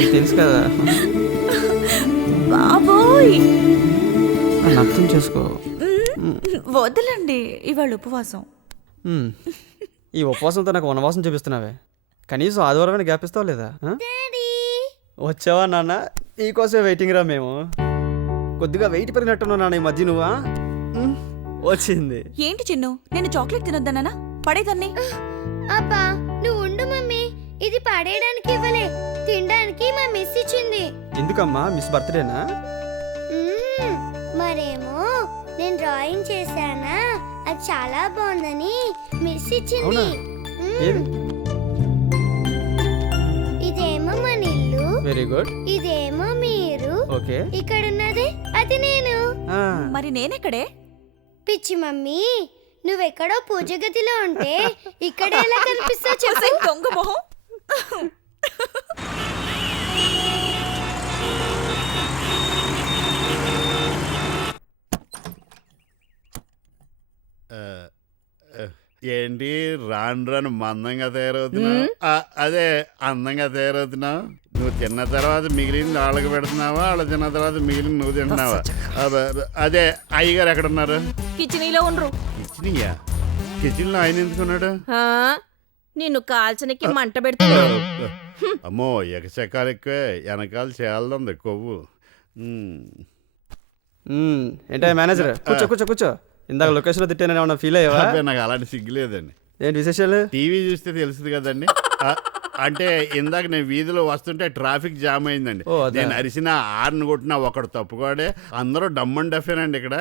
నీకు తెలుసు కదా. బాబోయ్ నన్ను అర్థం చేసుకో. వదలండి, ఇవాళ ఉపవాసం. ఈ ఉపవాసంతో నాకు వనవాసం చూపిస్తున్నావే. కనీసం ఆదివారమైన గ్యాప్ ఇస్తావు లేదా? వచ్చావా నాన్న? నీకోసమే వెయిటింగ్ రా మేము. కొద్దిగా వెయిట్ పెరిగినట్టున్నావు నాన్న ఈ మధ్య. నువ్వా వచ్చింది ఏంటి చిన్ను, నేను చాక్లెట్ తినొద్దన్నా పడేదాన్ని. అబ్బా నువ్వు ఉండు మమ్మీ, ఇది పడేయడానికి ఇవ్వలే, తినడానికి మా మిస్ ఇచ్చింది. ఎందుకమ్మా? మిస్ బర్త్డేనా? మరేమో నేను డ్రాయింగ్ చేశానా, అది చాలా బాగుందని మిస్ ఇచ్చింది. ఏది? ఇదేమో మన ఇల్లు. Very good. ఇదేమో మీరు. ఓకే. ఇక్కడ ఉన్నది అది నేను. మరి నేనెక్కడే? పిచ్చి మమ్మీ, నువ్వెక్కడో పూజ గదిలో ఉంటే ఇక్కడ ఎలా కనిపిస్తావు చెప్పు. దొంగ మొహం. ఏంటి రాను రాను మందంగా తయారవుతున్నావు? అదే అందంగా తయారవుతున్నావు. నువ్వు తిన్న తర్వాత మిగిలింది వాళ్ళకి పెడుతున్నావా, వాళ్ళ తిన్న తర్వాత మిగిలింది నువ్వు తింటున్నావా? అదే అయ్యగారు ఎక్కడున్నారు? కిచెనీలో ఉండరు. కిచెనీయా? కిచెన్లో ఆయన ఎందుకున్నాడు? నిన్ను కాల్చనికి మంట పెడుతున్నా. అమ్మో ఎగచెక్కాలు ఎక్కువే, వెనకాల చేయాలంది కొవ్వు. ఏంటో మేనేజర్, కూర్చో కూర్చో కూర్చో. ఇందాక లొకేషన్లో తిట్టానని ఏమన్నా ఫీల్ అయ్యావా? నాకు అలాంటి సిగ్గులేదండి. ఏంటి విశేషాలు? టీవీ చూస్తే తెలుస్తుంది కదండి. అంటే ఇందాక నేను వీధిలో వస్తుంటే ట్రాఫిక్ జామ్ అయిందండి. నేను అరిసిన ఆర్ని కొట్టినా ఒకడు తప్పుకోడే, అందరూ డమ్మన్ డఫేనండి ఇక్కడ.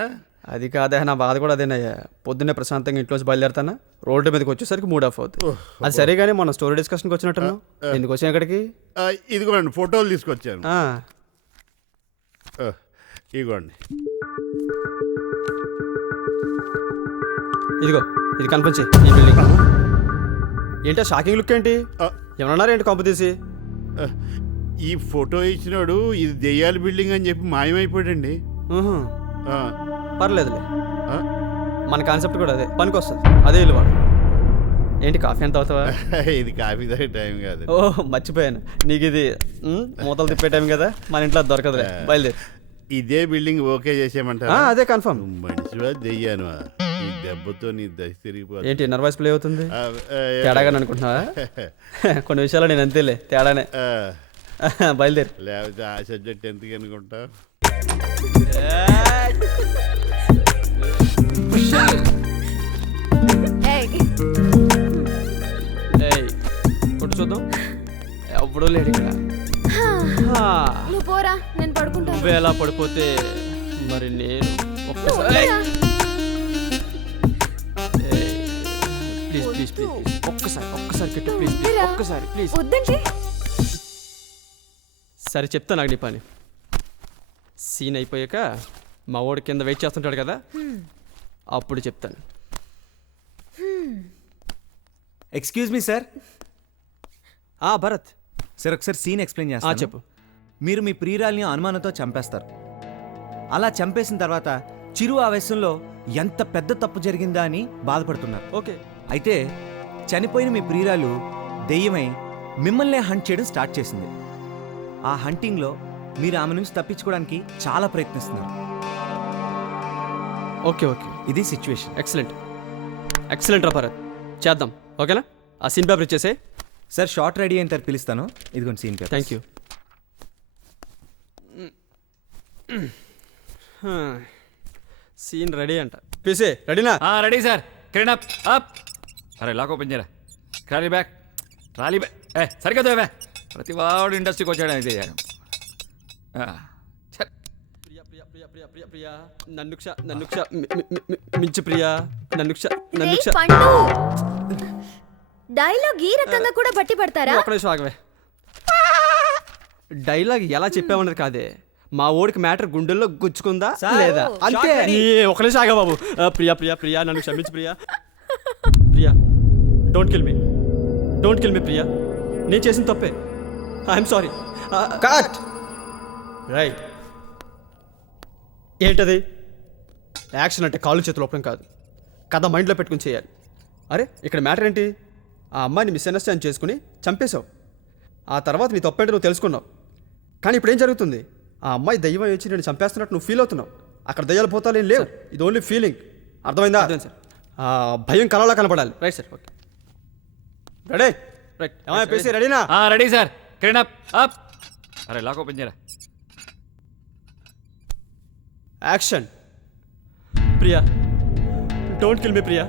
అది కాదే, నా బాధ కూడా అదేనయ్యా. పొద్దున్నే ప్రశాంతంగా ఇంట్లోంచి బయలుదేరుతానా, రోడ్డు మీదకి వచ్చేసరికి మూడ్ ఆఫ్ అవుతుంది. అది సరే కానీ మన స్టోరీ డిస్కషన్కి వచ్చినట్టున్నావు. ఎందుకు వచ్చాను ఇక్కడికి? ఇదిగోండి ఫోటోలు తీసుకొచ్చాను. ఆ, ఇదిగోండి. ఇదిగో ఇది కనిపించి ఈ బిల్డింగ్. ఏంటో షాకింగ్ లుక్ ఏంటి? ఏమన్నారా ఏంటి కంపు తీసి? ఈ ఫోటో ఇచ్చినాడు ఇది దెయ్యాల బిల్డింగ్ అని చెప్పి మాయమైపోయాడండి. పర్లేదులే, మన కాన్సెప్ట్ కూడా అదే, పనికి వస్తుంది. అదే ఇల్లు వాడు. ఏంటి కాఫీ ఎంత అవుతావా? ఇది కాఫీ తాగే టైం కాదు. ఓ మర్చిపోయాను, నీకు ఇది మూతలు తిప్పే టైం కదా, మన ఇంట్లో అది దొరకదులే. బయలుదేరి. ఇదే బిల్డింగ్ ఓకే చేసేయమంటారా? అదే కన్ఫర్మ్. మనిషివా దెయ్యాను? ఈ దెబ్బతో నీ దశ తిరిగిపోతుంది. ఏంటి నర్వస్ ప్లే అవుతుంది? తేడాగా అనుకుంటున్నావా? కొన్ని విషయాలు నేను అంతేలే, తేడానే. బయలుదేరి. లేకపోతే ఆ సబ్జెక్ట్ ఎందుకు అనుకుంటా. కొట్టు చూద్దాం. ఎప్పుడూ లేడు ఇక్కడ. నువ్వు పోరా, నేను పడుకుంటా. నువ్వే ఎలా పడిపోతే మరి నేను ప్లీజ్ ప్లీజ్ ప్లీజ్ ఒక్కసారి కిట్టు ప్లీజ్ ప్లీజ్ ఒక్కసారి ప్లీజ్. వద్దంటే సరే చెప్తా నాకు నీ పని. సీన్ అయిపోయాక మా వాడు కింద వెయిట్ చేస్తుంటాడు కదా, అప్పుడు చెప్తాను. Excuse me sir. Bharat sir ఒకసారి సీన్ ఎక్స్ప్లెయిన్ చేస్తాను. చెప్పు. మీరు మీ ప్రియురాల్ని అనుమానంతో చంపేస్తారు. అలా చంపేసిన తర్వాత చిరు ఆవేశంలో ఎంత పెద్ద తప్పు జరిగిందా అని బాధపడుతున్నారు. ఓకే. అయితే చనిపోయిన మీ ప్రియురాలు దెయ్యమై మిమ్మల్నే హంట్ చేయడం స్టార్ట్ చేసింది. ఆ హంటింగ్లో మీరు ఆమె నుంచి తప్పించుకోవడానికి చాలా ప్రయత్నిస్తున్నారు. ఓకే ఓకే, ఇది సిచ్యువేషన్. ఎక్సలెంట్ ఎక్సలెంట్ రా భరత్, చేద్దాం. ఓకేనా? ఆ సీన్ పేపర్ ఇచ్చేసే. సార్ షార్ట్ రెడీ అయిన తర్వాత పిలుస్తాను. ఇదిగోండి scene paper. Thank you. Scene ready అంట. పీసే రెడీనా? Ready sir. Crane up up. అరే లాక్ ఓపెన్ చేయరా. ట్రాలీ బ్యాగ్ సరిగ్గా తోవే. ప్రతి వాడు ఇండస్ట్రీకి వచ్చాడు అయితే. ప్రియా నన్నుక్ష మించు ప్రియా నన్నుక్ష. డైలాగ్ ఈ రకంగా కూడా బట్టి పడతారా? ఒక్క నిమిషం ఆగవే. డైలాగ్ ఎలా చెప్పామన్నది కాదే, మా ఓడికి మ్యాటర్ గుండెల్లో గుచ్చుకుందా లేదా అంతే. ఒక నిమిషం ఆగా బాబు. ప్రియా నన్ను క్షమించు Priya. Don't kill me Priya. నేను చేసిన తప్పే. I'm sorry. కట్. రైట్. ఏంటది? యాక్షన్ అంటే కాళ్ళు చేతులు ఒప్పడం కాదు, కథ మైండ్లో పెట్టుకుని చేయాలి. అరే ఇక్కడ మ్యాటర్ ఏంటి? ఆ అమ్మాయిని మిస్అండర్స్టాండ్ చేసుకుని చంపేశావు. ఆ తర్వాత నీ తప్పేంటో నువ్వు తెలుసుకున్నావు. కానీ ఇప్పుడు ఏం జరుగుతుంది? ఆ అమ్మాయి దయ్యం వచ్చి నేను చంపేస్తున్నట్టు నువ్వు ఫీల్ అవుతున్నావు. అక్కడ దయ్యాలు పోతాలు ఏం లేవు. ఇది ఓన్లీ ఫీలింగ్. అర్థమైందా? అర్థమైంది సార్. ఆ భయం కలవలా కనపడాలి. Right sir, okay. Ready? Right. ఏమై పేసి రెడీనా? Ready sir. Crane up up. అరే లాక్ ఓపెన్ చేయరా. Action. Priya, don't kill me Priya,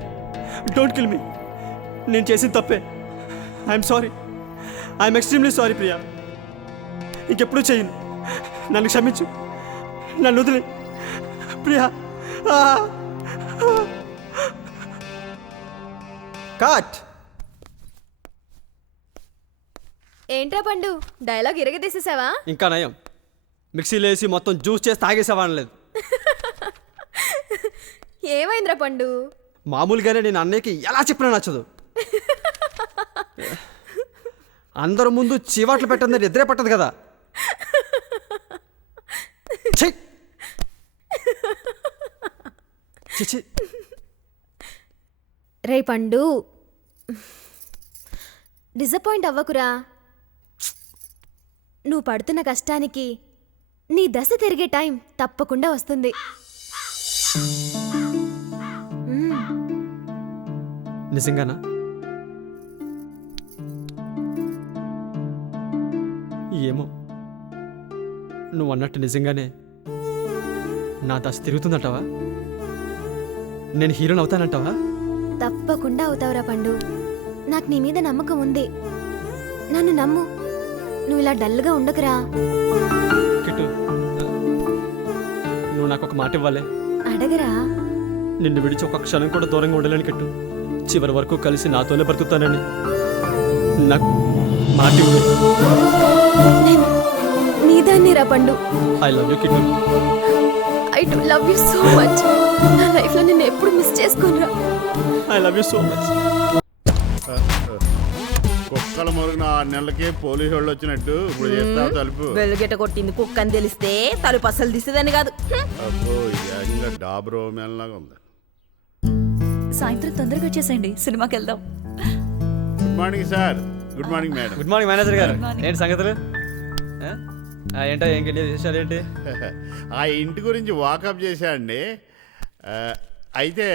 don't kill me. నేను చేసిన తప్పే. I'm sorry, I'm extremely sorry Priya. ఇంకెప్పుడు చేయను. నన్ను క్షమించు, నన్ను వదిలే ప్రియా. కట్. ఏంట్రా పండు డైలాగ్ ఇరగదీసేసావా? ఇంకా నయం, మిక్సీలో వేసి మొత్తం జ్యూస్ చేసి తాగేసేవాళ్ళం లేదు. ఏమైందిరా పండు? మామూలుగానే నేను అన్నయ్యకి ఎలా చెప్పినా నచ్చదు. అందరి ముందు చీవాట్లు పెట్టండి, నిద్రే పట్టదు కదా. ఛీ! ఛీ, ఛీ. రే పండు, డిసప్పాయింట్ అవ్వకురా. నువ్వు పడుతున్న కష్టానికి నీ దశ తిరిగే టైం తప్పకుండా వస్తుంది. నిజంగానా? ఏమో, నువ్వు అన్నట్టు నిజంగానే నా దశ తిరుగుతుందంటావా? నేను హీరోని అవుతానంటావా? తప్పకుండా అవుతావురా పండు. నాకు నీ మీద నమ్మకం ఉంది. నన్ను నమ్ము. నువ్వు ఇలా డల్గా ఉండకురా. కిట్టు, నువ్వు నాకు ఒక మాట ఇవ్వాలి. అడగరా. నిన్ను విడిచి ఒక క్షణం కూడా దూరంగా ఉండలేను కిట్టు. చివరి వరకు కలిసి నాతోనే బ్రతుకుతానని నాకు మాట ఇవ్వు. నేను నీదాన్నిరా పండు. I love you Kittu. I do love you so much. నా లైఫ్లో నేను ఎప్పుడు మిస్ చేసుకోనురా. I love you so much. కుక్కల మురుగున 6 నెలలకే పోలీసు వాళ్ళు వచ్చినట్టు ఇప్పుడు చేస్తావు తలుపు. వెలుగెట కొట్టింది కుక్క అని తెలిస్తే తలుపు అసలు తీసేదని కాదు. అబ్బో, ఇది ఏకంగా డాబ్రో మేళలాగా ఉంది. సాయంత్రం తొందరగా వచ్చేసేయండి, సినిమాకి వెళ్దాం. Good morning sir. Good morning madam. Good morning manager గారు. ఏంటి సంగతులు? ఏంటో ఏంటి విషయాలు ఏంటి? ఆ ఇంటి గురించి వాకప్ చేశాండి. అయితే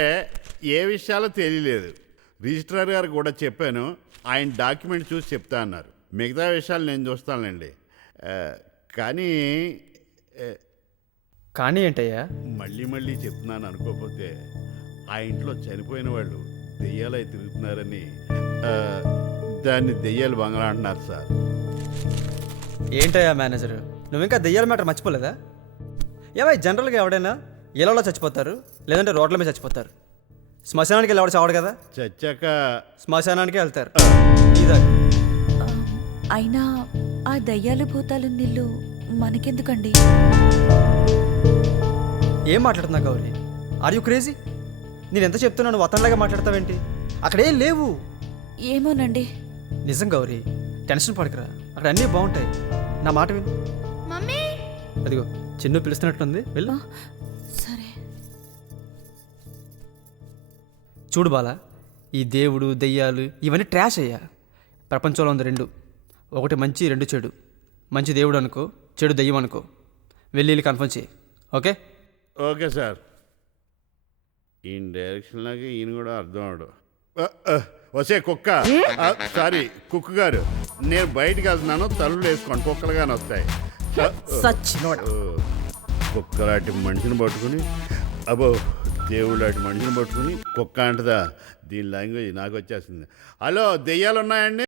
ఏ విషయాలో తెలియలేదు. రిజిస్ట్రార్ గారు కూడా చెప్పాను. ఆయన డాక్యుమెంట్ చూసి చెప్తా అన్నారు. మిగతా విషయాలు నేను చూస్తానులేండి. కానీ కానీ ఏంటయ్యా? మళ్ళీ మళ్ళీ చెప్తున్నాను అనుకోకపోతే, ఆ ఇంట్లో చనిపోయిన వాళ్ళు దెయ్యాలై తిరుగుతున్నారని దాన్ని దెయ్యాలు బంగ్లా అంటున్నారు సార్. ఏంటయ్యా మేనేజర్, నువ్వు ఇంకా దెయ్యాల మ్యాటర్ మర్చిపోలేదా? ఏమై జనరల్గా ఎవడైనా ఇళ్ళలో చచ్చిపోతారు, లేదంటే రోడ్ల మీద చచ్చిపోతారు. శ్మశానానికి వెళ్ళి ఎవడ చావడు కదా. చచ్చాక శ్మశానానికి వెళ్తారు. ఇదా అయినా ఆ దయ్యాలు భూతాలు నీళ్ళు మనకెందుకండి? ఏం మాట్లాడుతున్నా గౌరీ? Are you crazy? నేను ఎంత చెప్తున్నా నువ్వు అతనిలాగా మాట్లాడతావేంటి? అక్కడేం లేవు. ఏమోనండి. నిజం గౌరీ, టెన్షన్ పడకరా. అక్కడ అన్నీ బాగుంటాయి. నా మాట విను. మమ్మీ, అదిగో చిన్ను పిలుస్తున్నట్టుంది, వెళ్ళు. సరే. చూడు బాలా, ఈ దేవుడు దెయ్యాలు ఇవన్నీ ట్రాష్ అయ్యా. ప్రపంచంలో ఉంది 2, ఒకటి మంచి, 2 చెడు. మంచి దేవుడు అనుకో, చెడు దెయ్యం అనుకో. వెళ్ళి కన్ఫర్మ్ చేయి. ఓకే? Okay sir. ఈయన డైరెక్షన్లాగే ఈయన కూడా అర్థం అవడు. వసే కుక్క, సారీ కుక్క గారు, నేను బయటికి వెళ్తున్నాను. తలుపులు వేసుకోండి, కుక్కలుగానే వస్తాయి. కుక్కలాంటి మనిషిని పట్టుకుని, అబ్బో దేవుడు లాంటి మనిషిని పట్టుకుని కుక్క అంటదా? దీని లాంగ్వేజ్ నాకు వచ్చేసింది. హలో, దెయ్యాలు ఉన్నాయండి?